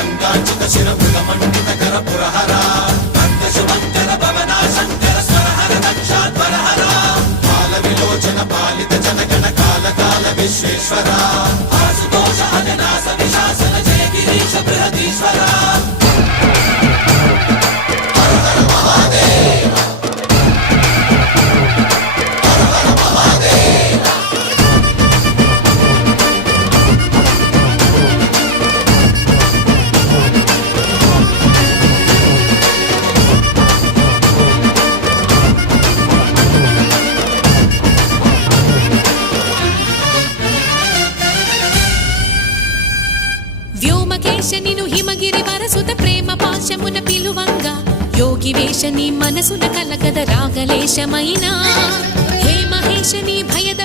గంగాచిత శిరమృగమండిత కర పురహర భక్త శుభంకర భవనా శంకర స్వరహర దక్షాధ్వరహర బాల విలోచన పాలిత జనగణ కాల కాల విశ్వేశ్వర ఆశుతోష అజనాస విశాసన జయ గిరీశ బృహదీశ్వర వ్యోమకేశనిను హిమగిరి వరసుత ప్రేమ పాశమున పిలువంగా యోగి వేషని మనసున కలగద రాగలేశమైనా హే మహేశని భయద